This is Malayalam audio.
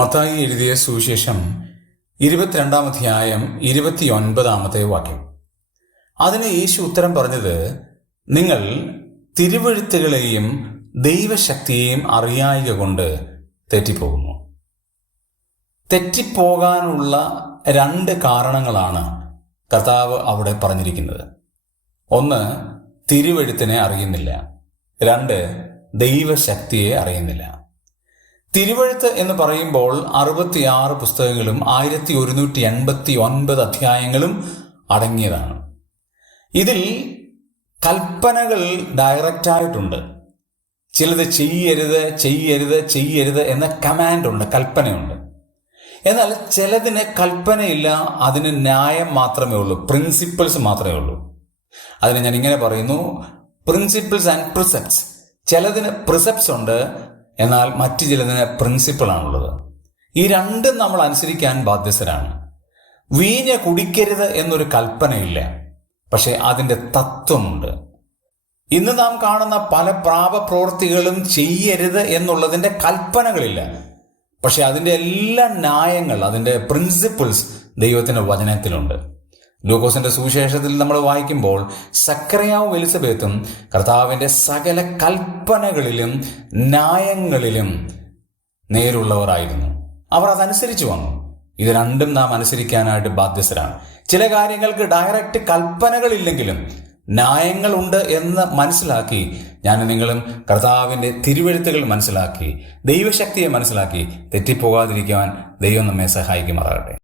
മത്തായി എഴുതിയ സുവിശേഷം 22-ാം അധ്യായം 29-ാമത്തെ വാക്യം. അതിന് യേശു ഉത്തരം പറഞ്ഞത്, നിങ്ങൾ തിരുവെഴുത്തുകളെയും ദൈവശക്തിയെയും അറിയായ്ക കൊണ്ട് തെറ്റിപ്പോകുന്നു. തെറ്റിപ്പോകാനുള്ള 2 കാരണങ്ങളാണ് കർത്താവ് അവിടെ പറഞ്ഞിരിക്കുന്നത്. 1, തിരുവെഴുത്തിനെ അറിയുന്നില്ല. 2, ദൈവശക്തിയെ അറിയുന്നില്ല. തിരുവെഴുത്ത് എന്ന് പറയുമ്പോൾ 66 പുസ്തകങ്ങളും 1189 അധ്യായങ്ങളും അടങ്ങിയതാണ്. ഇതിൽ കൽപ്പനകൾ ഡയറക്റ്റായിട്ടുണ്ട്. ചിലത് ചെയ്യരുത് ചെയ്യരുത് ചെയ്യരുത് എന്ന കമാൻഡുണ്ട്, കൽപ്പനയുണ്ട്. എന്നാൽ ചിലതിന് കൽപ്പനയില്ല, അതിന് ന്യായം മാത്രമേ ഉള്ളൂ, പ്രിൻസിപ്പിൾസ് മാത്രമേ ഉള്ളൂ. അതിന് ഞാൻ ഇങ്ങനെ പറയുന്നു, പ്രിൻസിപ്പിൾസ് ആൻഡ് പ്രിസെപ്റ്റ്സ്. ചിലതിന് പ്രിസെപ്റ്റ്സ് ഉണ്ട്, എന്നാൽ മറ്റു ചിലതിന് പ്രിൻസിപ്പിളാണുള്ളത്. ഈ 2 നമ്മൾ അനുസരിക്കാൻ ബാധ്യസ്ഥരാണ്. വീഞ്ഞ് കുടിക്കരുത് എന്നൊരു കൽപ്പനയില്ല, പക്ഷെ അതിൻ്റെ തത്വമുണ്ട്. ഇന്ന് നാം കാണുന്ന പല പാപപ്രവൃത്തികളും ചെയ്യരുത് എന്നുള്ളതിൻ്റെ കൽപ്പനകളില്ല, പക്ഷെ അതിൻ്റെ എല്ലാ ന്യായങ്ങൾ, അതിൻ്റെ പ്രിൻസിപ്പിൾസ് ദൈവത്തിൻ്റെ വചനത്തിലുണ്ട്. ലൂക്കോസിന്റെ സുവിശേഷത്തിൽ നമ്മൾ വായിക്കുമ്പോൾ സക്കറിയാവും എലിസബത്തും കർത്താവിൻ്റെ സകല കൽപ്പനകളിലും ന്യായങ്ങളിലും നേരുള്ളവരായിരുന്നു. അവർ അതനുസരിച്ച് വന്നു. ഇത് 2 നാം അനുസരിക്കാനായിട്ട് ബാധ്യസ്ഥരാണ്. ചില കാര്യങ്ങൾക്ക് ഡയറക്റ്റ് കൽപ്പനകളില്ലെങ്കിലും ന്യായങ്ങളുണ്ട് എന്ന് മനസ്സിലാക്കി നിങ്ങളും കർത്താവിൻ്റെ തിരുവെഴുത്തുകൾ മനസ്സിലാക്കി ദൈവശക്തിയെ മനസ്സിലാക്കി തെറ്റിപ്പോകാതിരിക്കുവാൻ ദൈവം നമ്മെ സഹായിക്കുമാറാകട്ടെ.